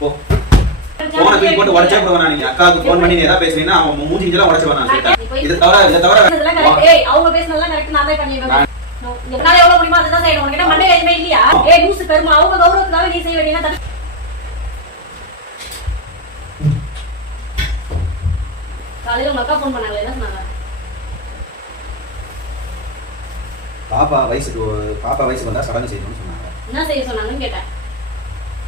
போன தூக்கி போட்டு உடைச்சே போடுவேன். நீங்க அக்காவுக்கு ஃபோன் பண்ணி ஏதாவது பேசுனீங்கன்னா அவன் மூஞ்சிலாம் உடைச்சு வேணாம். இதை தவிர அவங்க பேசுனதெல்லாம் கரெக்ட். நான் தான் பண்ணிடுவேன். என்னால எவ்வளவு முடியுமோ அதுதான் செய்யணும். உனக்கு என்ன மண்டையில எதுவுமே இல்லையா? லூசு பெருமை. அவங்க கௌரவத்துக்காக நீ செய்ய வேண்டியதுன்னா காலையில உங்க அக்கா ஃபோன் பண்ணாங்களே, என்ன சொன்னாங்க? பாப்பா வயசுக்கு வந்தா சடங்கு செய்யணும்னு சொன்னாங்க. என்ன செய்ய சொன்னாங்கன்னு கேட்டேன்.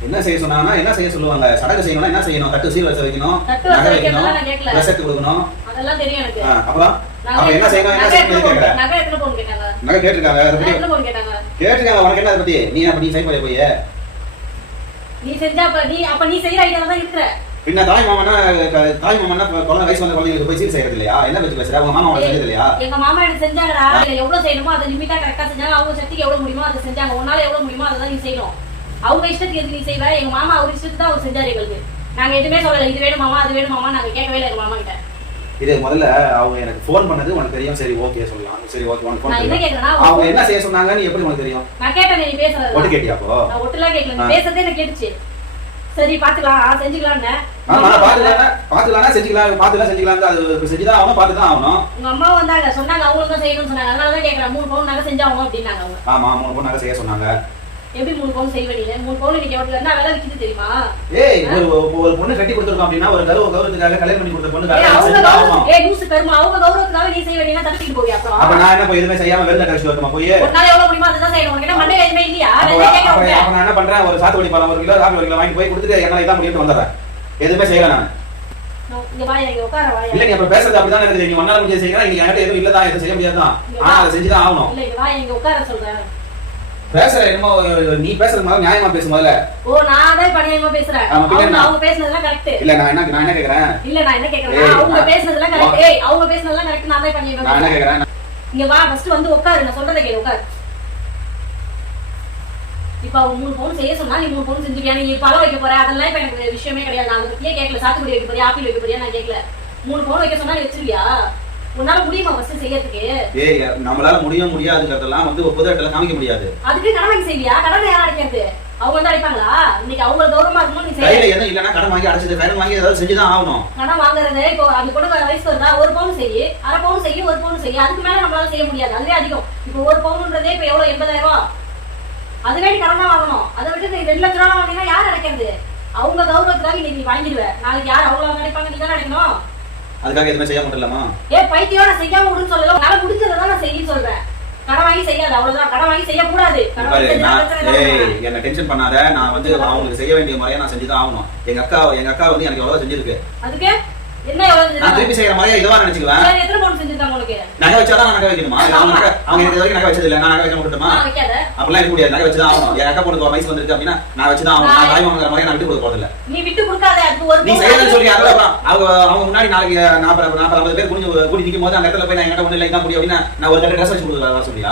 என்ன செய்ய சொன்னாங்கன்னா என்ன செய்ய சொல்லுவாங்க? சடங்கு செய்யணும்னா என்ன செய்யணும்? தட்டு சீர் வச்சு வைக்கணும், நகை வைக்கணும், ட்ரெஸ் எடுத்து கொடுக்கணும். அதெல்லாம் தெரியும் எனக்கு. அப்புறம் அவங்க என்ன செய்யணும்? என்ன செய்யணும் கேக்குறேன். நகை எத்தனை பவுன் கேட்டாங்க? நகை கேட்டிருக்காங்க. எத்தனை பவுன் கேட்டாங்க? கேட்டிருக்காங்க. உனக்கு என்ன அதை பத்தி? நீ அப்படி செய்ய போய் நீ செஞ்சா அப்ப நீ செய்யற ஐடியால தான் இருக்கற. பின்ன தாய் மாமனா குழந்தை வயசு வந்த குழந்தைங்களுக்கு போய் சீர் செய்யறது இல்லையா? என்ன பத்தி பேசுற? உங்க மாமா உனக்கு செஞ்சது இல்லையா? எங்க மாமா எனக்கு செஞ்சாங்கடா. எவ்வளவு செய்யணுமோ அதை லிமிட்டா கரெக்டா செஞ்சாங்க. அவங்க சக்திக்கு எவ்வளவு முடியுமோ அதை செஞ்சாங்க. உன்னால எவ்வளவு முடியுமோ அதை தான் நீ செய்யணும். அவங்க இஷ்டத்துக்கு எது நீ செய்வ? எங்க மாமா அவர் இஷ்டத்துக்கு தான் அவர் செஞ்சாரு எங்களுக்கு. நாங்க எதுவுமே சொல்லல. இது வேணும் மாமா, அது வேணும் மாமா நாங்க கேட்கவே இல்லை எங்க மாமா கிட்ட. இது முதல்ல அவங்க எனக்கு ஃபோன் பண்ணது உனக்கு தெரியும். சரி ஓகே சொல்லலாம். சரி ஓகே உனக்கு ஃபோன் நான் என்ன கேக்குறேன்னா அவங்க என்ன செய்ய சொன்னாங்கன்னு எப்படி உனக்கு தெரியும்? நான் கேட்டேன். நீ பேசுறது ஒட்டு கேட்டியா? அப்போ நான் ஒட்டுலாம் கேட்கல. நீ பேசுறதே எனக்கு கேட்டுச்சு. சரி பாத்துக்கலாம் செஞ்சுக்கலாம்னு. ஆமா பாத்துக்கலாம் செஞ்சுக்கலாம். அது செஞ்சுதான் ஆகணும், பாத்துதான் ஆகணும். உங்க அம்மா வந்தாங்க சொன்னாங்க அவங்களும் தான் செய்யணும்னு சொன்னாங்க. அதனாலதான் கேக்குறேன். 3 பவுன் நகை செஞ்சாகணும் அப்படின்னாங்க அவங்க. ஆமா 3 பவுன் நகை செய்ய சொன்னாங்க. எப்படி 3 பவுன் செய்வ நீ? 3 பவுன் நீங்க எவ்வளவு என்ன விலை விக்குது தெரியுமா? ஏய் ஒரு பொண்ணு கட்டி கொடுத்துருக்கோம் அப்படின்னா ஒரு கௌரவத்துக்காக கல்யாணம் பண்ணி கொடுத்த பொண்ணுக்காக லூசு பெருமை. அவங்க கௌரவத்துக்காக நீ செய்ய வேண்டியதுன்னா தப்பிட்டு போவியா? அப்புறம் அப்ப நான் என்ன போய் எதுவுமே செய்யாம வெறும் கழிச்சு வரட்டுமா? போய் உன்னால எவ்வளவு முடியுமோ அதுதான் செய்யணும். உனக்கு என்ன மண்டையில எதுவுமே இல்லையா? அப்ப நான் என்ன பண்றேன்? ஒரு சாத்துக்குடி பழம் 1 கிலோ ஆப்பிள் 1 கிலோ வாங்கி போய் கொடுத்துட்டு என்னால இதான் முடியும்னு வந்துடுறேன். எதுவுமே செய்யல நான். இங்க வா, இங்க உட்கார வா. இல்ல நீ அப்ப பேசுறது அப்படிதான் இருக்குது. நீ ஒன்னால முடிஞ்சது செய்யலாம். நீங்க என்கிட்ட எதுவும் இல்லதான், எதுவும் செய்ய முடியாதுதான். ஆனா அதை செஞ்சுதான் ஆகணும். இல்ல இங்க வா, இங்க உட்கார சொல்றேன். பேசுற என்னமோ நீ பேசுறது மாதிரி நியாயமா பேசும் முதல்ல. நான் தான் நியாயமா பேசுறேன். அவங்க பேசுனதெல்லாம் கரெக்ட். இல்ல நான் என்ன கேக்குறேன்? இல்ல நான் என்ன கேக்குறேன்? அவங்க பேசுனதெல்லாம் கரெக்ட். அவங்க பேசுனதெல்லாம் கரெக்ட். நான் தான் நியாயமா நான் என்ன கேக்குறேன்? இங்க வா, ஃபர்ஸ்ட் வந்து உட்காரு. நான் சொல்றத கேளு, உட்காரு. இப்ப அவங்க 3 பவுன் செய்ய சொன்னா நீ 3 பவுன் செஞ்சுக்கியா? நீ பழம் வைக்க போற அதெல்லாம் இப்ப எனக்கு விஷயமே கிடையாது. நான் அதை பத்தியே கேட்கல. சாத்துக்குடி வைக்க போறியா, ஆப்பிள் வைக்க போறியா நான் கேட்கல. 3 பவுன் வைக்க சொன்னா நீ வச்சிருவியா? உன்னால முடியுமா ஃபர்ஸ்ட் செய்யறதுக்கு? ஏய் நம்மளால முடியாதுன்றதெல்லாம் வந்து பொதுவட்டல காமிக்க முடியாது. அதுக்கு கடன் வாங்கி செய்வியா? கடன் யாரா அடைக்கிறது? அவங்க வந்து அடைப்பாங்களா? இன்னைக்கு அவங்க கௌரவமா இருக்கணும். நீ கையில எதுவும் இல்லனா கடன் வாங்கி அடைச்சது. கடன் வாங்கி ஏதாவது செஞ்சுதான் ஆகணும். கடன் வாங்குறது இப்போ அது கூட வயசு வருதா? 1 பவுன் செய்யி, 1/2 பவுன் செய்யி, 1 பவுன் செய்யி. அதுக்கு மேல நம்மளால செய்ய முடியாது. அதுவே அதிகம். இப்போ 1 பவுன்ன்றதே இப்போ எவ்வளவு? 80,000. அதுவே நீ கடன் தான் வாங்கணும். அதை விட்டு நீ 2 லட்சம் ரூபாய் வாங்கினா யார் அடைக்கிறது? அவங்க கௌரவத்துக்காக நீ வாங்கிடுவ. நாளைக்கு யார் அவங்கள அடைப்பாங்க? நீ தானே அடைக்கணும். அதுக்காக எதுவுமே செய்ய முடியலமா? பைத்தியம் நான் செய்யாம விடுன்னு சொல்லல. உன்னால முடிஞ்சதான் நான் செய்ய சொல்றேன். கடன் வாங்கி செய்யாது, அவ்வளவுதான். கடன் வாங்கி செய்ய கூடாது. என்ன டென்ஷன் பண்ணாத. நான் வந்து அவங்களுக்கு செய்ய வேண்டிய முறையை நான் செஞ்சுதான் ஆகணும். எங்க அக்கா வந்து எனக்கு எவ்வளவு செஞ்சிருக்கு. அதுக்கு என்ன எவ்வளவு நான் திருப்பி செய்யற மாதிரியா இதுவா நினைச்சுக்குவேன். சரி எத்தனை பவுன் செஞ்சிருக்காங்க உனக்கு? நகை வச்சாதான் நான் நகை வைக்கணுமா? அவங்க எனக்கு வரைக்கும் நகை வச்சது இல்ல. நான் நகை வைக்க மாட்டேமா? அப்படிலாம் இருக்க முடியாது. நகை வச்சுதான் ஆகணும். என் அக்கா பொண்ணுக்கு வயசு வந்திருக்கு அப்படின்னா நான் வச்சுதான் ஆகணும். நான் தாய் மாமங்கிற மாதிரி நான் விட்டு கொடுக்க போறதில்ல. நீ விட்டு கொடுக்காத. அது ஒரு நீ செய்யறேன்னு சொல்லி அதுக்கப்புறம் அவங்க முன்னாடி நாளைக்கு 40 பேர் கூடி நிக்கும் போது அந்த இடத்துல போய் நான் என்கிட்ட ஒண்ணு இல்லை தான் முடியும் அப்படின்னா நான் ஒரு ட்ரெஸ் வச்சு கொடுக்குறதா சொல்லியா?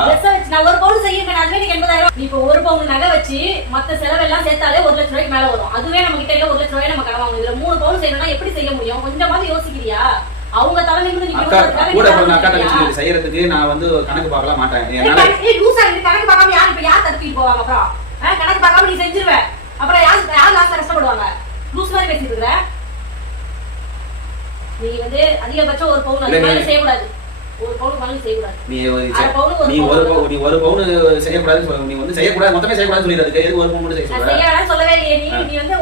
நான் 1 பவுன் செய்யறேன். அதுவே நீங்க 80,000. நீ இப்போ 1 பவுன் நகை வச்சு மத்த செலவெல்லாம் சேர்த்தாலே 1 லட்சம் ரூபாய்க்கு மேல வரும். அதுவே நம்ம கிட்ட இல்ல 1 லட்சம் ரூபாய் நம்ம கடன் வாங்கணும். இதுல 3 பவுன் செய்யணும்னா எப்படி செய்ய முடியும்? கொஞ்சமாவது யோசிக்கிறியா? அவங்க தலை நிமிர்ந்து நீ கூட அக்கா செய்யறதுக்கு நான் வந்து கணக்கு பார்க்கல மாட்டேன். கணக்கு பார்க்காம யார் தடுக்கிட்டு போவாங்க? அப்புறம் கணக்கு பார்க்காம நீ செஞ்சிருவ. அப்புறம் யார் லாஸ்ட்ல கஷ்டப்படுவாங்க? லூஸ் மாதிரி பேசிட்டு இருக்கிற. நீ வந்து அதிகபட்சம் 1 பவுன் அது மாதிரி செய்யக்கூடாது. 1 பவுன் மாதிரி செய்யக்கூடாது. நீ 1 பவுன் செய்யக்கூடாதுன்னு சொல்ல. நீ வந்து செய்யக்கூடாது மொத்தமே செய்யக்கூடாதுன்னு சொல்லிடுறதுக்கு எது 1 பவுன் மட்டும் செய்ய சொல்ற? செய்யலாம் சொல்லவே இல்லையே. நீ வந்து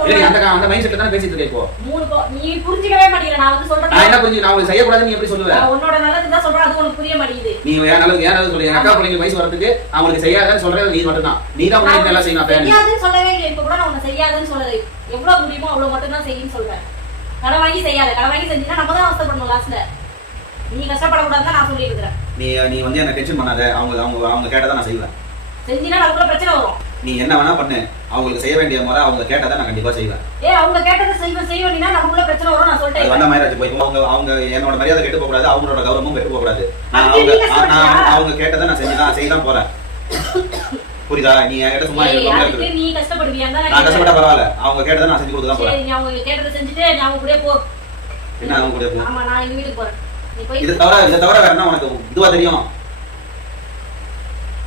அந்த மைண்ட் செட்ல தான் பேசிட்டு இருக்க. இப்போ 3 பவுன் நீ புரிஞ்சிக்கவே மாட்டீங்க. நான் வந்து சொல்றேன். நான் என்ன புரிஞ்சு நான் உங்களுக்கு செய்யக்கூடாதுன்னு நீ எப்படி சொல்லுவ? உன்னோட நல்லது தான் சொல்றேன். அது உனக்கு புரிய மாட்டேங்குது. நீ ஏன் நல்லது சொல்லு. என் அக்கா பிள்ளைங்க வயசு வரதுக்கு அவங்களுக்கு செய்யாதன்னு சொல்றது நீ மட்டும் தான். நீ தான் முன்னாடி எல்லாம் செய்யணும். செய்யாதுன்னு சொல்லவே இல்லை. இப்ப கூட நான் உன்னை செய்யாதுன்னு சொல்லல. எவ்வளவு முடியுமோ அவ்வளவு மட்டும் தான் செய்யுன்னு சொல்றேன். கடன் வாங்கி செய்யாத. கடன் வாங்கி செஞ்சீங்கன்னா நம்ம தான் அவஸ்தைப்படணும் லாஸ்ட்ல. நீ கஷ்டப்படக்கூடாதுன்னு நான் சொல்லி இருக்கிறேன். நீ வந்து என்ன டென்ஷன் பண்ணாத. அவங்க கேட்டதா நான் செய்வேன். செஞ்சினா நமக்குள்ள பிரச்சனை வரும். நீ என்ன வேணா பண்ணு. அவங்களுக்கு செய்ய வேண்டிய முறை அவங்க கேட்டதா நான் கண்டிப்பா செய்வேன். அவங்க கேட்டதை செய்வீங்கன்னா நமக்குள்ள பிரச்சனை வரும். நான் சொல்லிட்டேன். வந்த மாதிரி ஆச்சு. போய் அவங்க என்னோட மரியாதை கெட்டு போக கூடாது. அவங்களோட கௌரவமும் கெட்டு போக கூடாது. அவங்க கேட்டதை நான் செய்யதான் போறேன். புரியுதா? நீ என்கிட்ட சும்மா நீ கஷ்டப்படுவியா? நான் கஷ்டப்பட்டா பரவாயில்ல. அவங்க கேட்டதை நான் செஞ்சு கொடுத்துதான் போறேன். நீ அவங்க கேட்டதை செஞ்சுட்டு நீ அவங்க கூட போ. என்ன அவங்க கூட போ? ஆமா நான் எங்க வீட்டுக்கு போறேன். நீ போய் இத தவிர வேற என்ன உனக்கு இதுவா தெரியும்?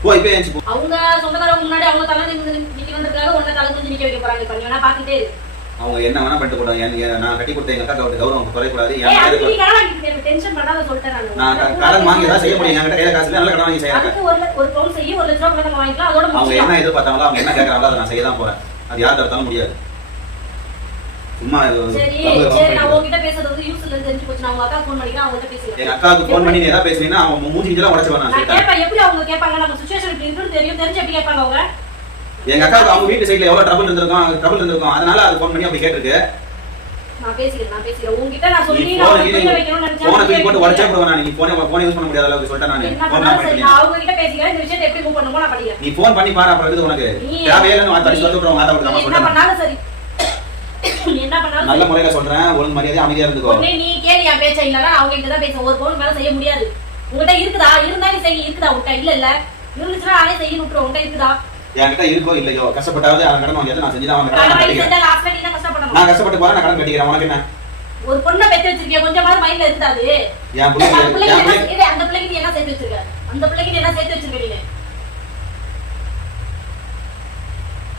போய் இப்போ ஏஞ்சி போ. அவங்க சொந்தக்காரங்க முன்னாடி அவங்க தலை நிமிர்ந்து நிக்கிறதுக்காக உன்னை தலை குனிஞ்சு நிக்க வைக்க போறாங்க. இப்ப நீ வேணா பாத்துட்டே இரு. அவங்க என்ன வேணா பண்ணிட்டு போட்டாங்க. நான் கட்டி கொடுத்த எங்க அக்கா கௌரவம் குறையக்கூடாது. அதுக்கு நீ கடன் வாங்கிட்டு டென்ஷன் பண்ணாத சொல்லிட்டேன் நான் கடன் வாங்கி தான் செய்ய முடியும். என்கிட்ட கையில காசு இல்ல, அதனால கடன் வாங்கி செய்யறேன். அதுக்கு ஒரு பவுன் செய்ய 1 லட்சம் ரூபாய் நம்ம வாங்கிக்கலாம். அதோட அவங்க என்ன எதிர்பார்த்தாங்களோ அவங்க என்ன கேட்கறாங்களோ அதை நான் செய்ய தான் போறேன். அது யார் தடுத்தாலும் முடியாது. சும்மா சரி நான் உன்கிட்ட பேசுறது வந்து யூஸ்ல தெரிஞ்சு போச்சு. நான் உங்க அக்கா ஃபோன் பண்ணிக்கிறேன், அவங்க கிட்ட பேசுறேன். எங்க அக்காவுக்கு ஃபோன் பண்ணி நீ ஏதாவது பேசுனீனா அவங்க மூஞ்சி கிட்ட உடைச்சுவாங்க. நான் கேட்பேன், எப்படி அவங்க கேட்பாங்க? நம்ம சிச்சுவேஷன் இப்படி இருக்குன்னு தெரிஞ்சு எப்படி கேட்பாங்க அவங்க? எங்க அக்காவுக்கு அவங்க வீட்டு சைடுல எவ்வளவு ட்ரபிள் இருந்திருக்கும், அதனால அது ஃபோன் பண்ணி அப்படி கேட்டிருக்கு. நான் பேசிக்கிறேன் உங்ககிட்ட. நான் சொல்லி நான் புரிய வைக்கணும்னு நினைச்சேன். போன் தூக்கி போட்டு உடைச்சே போடுவேன். நீ போன் யூஸ் பண்ண முடியாத அளவுக்கு சொல்லிட்டேன் நான். நான் அவங்க கிட்ட பேசிக்கிறேன், இந்த விஷயத்தை எப்படி மூவ் பண்ணுமோ நான் பண்ணிக்கிறேன். நீ ஃபோன் பண்ணி பாரு, அப்புறம் இது உனக்கு தேவையில்லைன்னு வாய் தடிச்சு வந்துறோம். மாத்த விடுறேன் நான் சொல்றேன். என்ன பண்ணாலும் சரி, என்ன பண்ணாலும் நல்ல முறையில சொல்றேன். ஒழுங்கு மரியாதை அமைதியா இருந்துக்கோ. நீ கேளு, என் பேச்ச இல்லனா அவங்க கிட்ட தான் பேச. ஒரு பவுன் மேல செய்ய முடியாது. உங்ககிட்ட இருக்குதா? இருந்தா நீ செய்ய. இருக்குதா உன்கிட்ட? இல்ல இருந்துச்சுன்னா நானே செய்ய விட்டுறேன். உன்கிட்ட இருக்குதா? என்கிட்ட இருக்கோ இல்லையோ, கஷ்டப்பட்டாவது அவன் கடன் வாங்கியதை நான் செஞ்சுதான் அவங்க கடன் கட்டிக்கிறேன். நான் கஷ்டப்பட்டு போறேன், நான் கடன் கட்டிக்கிறேன். உனக்கு என்ன? ஒரு பொண்ணை பெத்து வச்சிருக்கீங்க, கொஞ்சமாவது மைண்ட்ல இருந்தாது. என் பிள்ளைக்கு அந்த பிள்ளைக்கு நீ என்ன சேர்த்து வச்சிருக்க? அந்த பிள்ளைக்கு நீ என்ன சேர்த்து வச்சிருக்க? நீங்க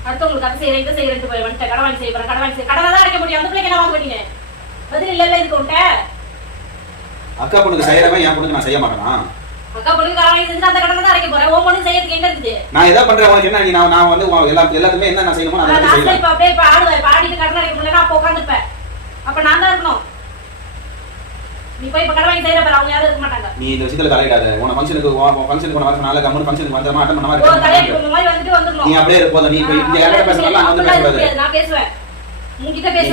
அடுத்தவங்களுக்கு அதை செய்யறேன், இதை செய்யறேன் போய் வந்துட்டு கடன் வாங்கி செய்ய போறேன். கடனை தான் அடைக்க முடியும். அந்த பிள்ளைக்கு என்ன வாங்க மாட்டீங்க? பதில் இல்ல இருக்கு உன்ட்ட. அக்கா பொண்ணுக்கு செய்யறவன் என் பொண்ணுக்கு நான் செய்ய மாட்டேனா? அக்கா பொண்ணுக்கு கடன் வாங்கி செஞ்சு அந்த கடனை தான் அடைக்க போறேன். உன் பொண்ணு செய்யறதுக்கு என்ன இருக்குது? நான் எதை பண்றேன் உனக்கு என்ன? நீ நான் வந்து எல்லாத்துக்குமே என்ன நான் செய்யணுமோ அதை செய்யலாம். இப்ப அப்படியே இப்ப ஆடுவேன், பாடிட்டு கடன் அடைக்க முடியல, அப்ப உட்காந்துருப்பேன். அப்ப நான் தான் இருக்கணும். நீ போய் இப்ப கடன் வாங்கி செய்யற பாரு, அவங்க யாரும் இருக்க மாட்டாங்க. நீ இந்த விஷயத்துல தலையிடாத. உன ஃபங்க்ஷனுக்கு போன வருஷம் நாளைக்கு அம்மன் ஃபங்க்ஷனுக்கு வந்தமா அட்டன் பண்ணாம இருக்க. தலையிட்டு மாதிரி வந்துட்டு வந்துறணும். நீ அப்படியே இருப்போம். நீ இப்ப இந்த யாரட்ட பேசறல நான் வந்து பேசக்கூடாது. நான் பேசுவேன். உன்கிட்ட பேசி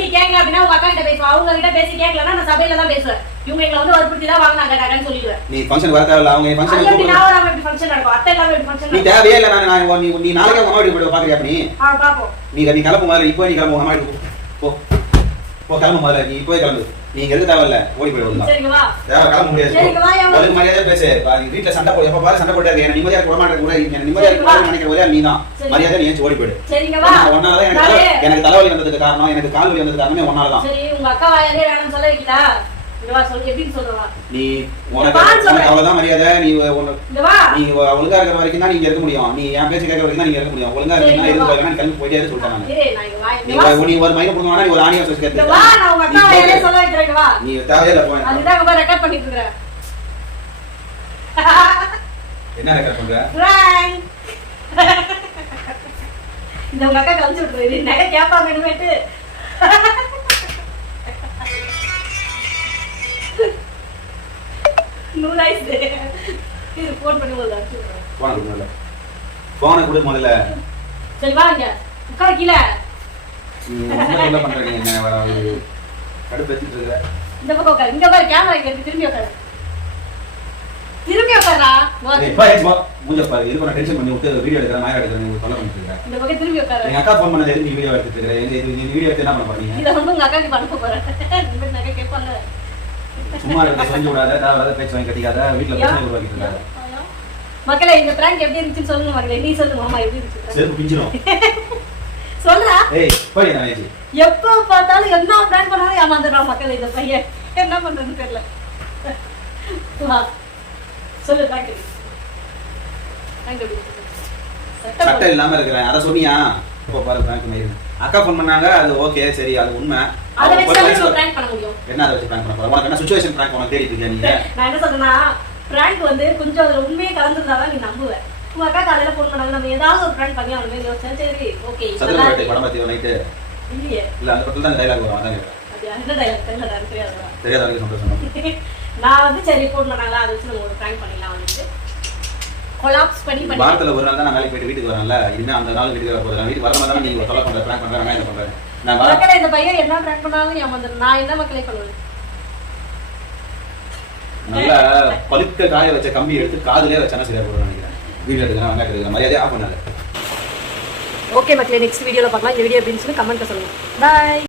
நீ கேட்கல அப்படினா உங்க அக்கா கிட்ட பேசுவா. அவங்க கிட்ட பேசி கேட்கலனா நான் சபையில தான் பேசுவேன். இவங்க எங்களை வந்து வற்புறுத்தி தான் வாங்குனாங்க கடன்னு சொல்லிடுவேன். நீ ஃபங்க்ஷன் வர தேவையில்ல. அவங்க ஃபங்க்ஷன் கூப்பிடு. நான் வராம இப்படி ஃபங்க்ஷன் நடக்கும். அத்தை இல்லாம இப்படி ஃபங்க்ஷன் நீ தேவையே இல்ல. நீ நாளைக்கு உங்க அம்மா வீட்டுக்கு போய் பாக்குறியா? நீ பாப்போம். நீ கிளம்பு முதல்ல. இப்போ நீ கிளம்பு உங்க அம்மா வீட்டுக்கு போ கிளம்பு முதல்ல. நீ போய் கிளம்பு. நீங்க எதுக்கு தேவையில்ல, ஓடி போயிடுவோம். சரிங்க வா. தேவை கிளம்ப முடியாது. ஒழுங்கு மரியாதை பேசு. வீட்டுல சண்டை எப்ப பாரு சண்டை போட்டாரு. என்ன நிம்மதியா இருக்க மாட்டேன் கூட. என்ன நிம்மதியா இருக்க நினைக்கிற ஒரே நீ தான். மரியாதை நீ ஏன் ஓடி போயிடு. சரிங்க வா. ஒன்னாலதான் எனக்கு தலைவலி வந்ததுக்கு காரணம், எனக்கு கால் வலி வந்ததுக்கு காரணமே ஒன்னாலதான். சரி உங்க அக்கா வாயாலே வேணும்னு சொல்ல வைக்கிட்டா? இந்த வா சொல்லு, எப்படி சொல்றவா? நீ உனக்கு அவ்வளவுதான் மரியாதை. நீ ஒழுங்கா இருக்கிற வரைக்கும் தான் நீங்க இருக்க முடியும். நீ என் பேச்சு கேட்கற வரைக்கும் தான் நீங்க இருக்க முடியும். ஒழுங்கா இருக்கீங்கன்னா இருந்து போய் கிளம்பி போயிட்டே சொல்லிட்டேன் நான். நீ ஒரு மைண்ட் கொடுக்கணும்னா நீ ஒரு ஆணியை வச்சு கேட்டு வா. நான் உங்க அக்கா வாயாலே சொல்ல வைக்கிறேன் வா. நீ தேவையில்ல போய். அதுதான் ரொம்ப ரெக்கார்ட் பண்ணிட்டு இருக்கேன். என்ன ரெக்கார்ட் பண்ற? பிராங்க். இந்த உங்க அக்கா கழிச்சு விட்டுரு. நகை கேட்பாங்க இனிமேட்டு. நூலாயிச்சு. இது ஃபோன் பண்ணி முதல்ல அடிச்சு விடுறேன். போனை கொடு முதல்ல. சரி வாங்க உட்கார கீழே. என்ன பண்றீங்க? என்ன கடுப்பேத்திட்டு இருக்கற? இந்த பக்கம் உட்காரு. இங்க பாரு கேமரா இருக்கு. திரும்பி உட்காரு. திரும்பி உட்காரா. மூஞ்ச பாரு. இதுக்கு நான் டென்ஷன் பண்ணி விட்டு வீடியோ எடுக்கறேன், மாயா எடுக்கறேன். நீ சொல்ல பண்ணிட்டு இந்த பக்கம் திரும்பி உட்காரு. எங்க அக்கா ஃபோன் பண்ணது எதுக்கு நீ வீடியோ எடுத்துட்டு இருக்கற? நீ வீடியோ எடுத்து என்ன பண்ண போறீங்க? இத வந்து உங்க அக்காக்கு அனுப்ப போறேன். இந்த நகை கேட்பாங்க. சும்மா இருக்க சொல்லி விடாத. தேவையில்லாத பேச்சு வாங்கி கட்டிக்காத. வீட்டுல பிரச்சனை உருவாக்கிட்டு இருக்காத. மக்களே இந்த பிராங்க் எப்படி இருந்துச்சுன்னு சொல்லுங்க மக்களே. நீ சொல்லு மாமா எப்படி இருந்துச்சு? செருப்பு பிஞ்சிரும். சொல்றா. ஏய் போய் நான் ஏசி. எப்ப பார்த்தாலும் என்ன பிராங்க் பண்ணாலும் ஏமாந்துறான் மக்களே இந்த பையன். என்ன பண்றதுன்னு தெரியல. வா சொல்லு பிராங்க். சட்டை இல்லாம இருக்கறேன். அத சொன்னியா? இப்போ பாரு பிராங்க் மாதிரி. அக்கா ஃபோன் பண்ணாங்க. அது ஓகே சரி அது உண்மை. அத வச்சு நம்ம பிராங்க் பண்ண முடியும். என்ன அத வச்சு பிராங்க் பண்ண போற? உனக்கு என்ன சிச்சுவேஷன் பிராங்க் உனக்கு தேடிட்டு இருக்கியா நீ? நான் என்ன சொல்றேன்னா பிராங்க் வந்து கொஞ்சம் அதுல உண்மையே கலந்துருந்தா தான் நீ நம்புவ. உங்க அக்கா காலையில ஃபோன் பண்ணாங்க நம்ம ஏதாவது ஒரு பிராங்க் பண்ணி அவனுமே யோசிச்சேன். சரி ஓகே சதுரவேட்டை படம் பார்த்தியா நைட்? இல்லையே. இல்ல அந்த படத்துல தான் டயலாக் வரும். அதான் கேக்குறேன். அது என்ன டயலாக் தெரியல. நான் தெரியாதா? தெரியாத வரைக்கும் சந்தோஷம். நான் வந்து சரி ஃபோன் பண்ணாங்களா அதை வச்சு நம்ம ஒரு பிராங்க் பண்ணிடலாம் வந்து கொலாப்ஸ் பண்ணி வாரத்துல ஒரு நாள் தான் நான் வேலைக்கு போயிட்டு வீட்டுக்கு வரேன்ல. இனிமே அந்த நாள் வீட்டுக்கு வர போறேன். வீட்டுக்கு வரமா தான் நீங்க தொலை பண்ற பிராங்க் பண்றேன். நான் என்ன பண்றேன்? நான் மக்களே இந்த பையன் என்ன பிராங்க் பண்ணாலும் ஏமாந்துறேன். நான் என்ன மக்களே பண்ணுவேன்? நல்லா பழுக்க காய வச்ச கம்பி எடுத்து காதுலயே வச்சானா சரியா போடுவேன் நினைக்கிறேன். வீடியோ எடுக்கிறேன் வெங்காயம் எடுக்கிறேன். மரியாதையா ஆஃப் பண்ணாத. ஓகே மக்களே நெக்ஸ்ட் வீடியோல பார்க்கலாம். இந்த வீடியோ எப்படி இருந்துச்சுன்னு கமெண்ட்ல சொல்லுங்க. பை.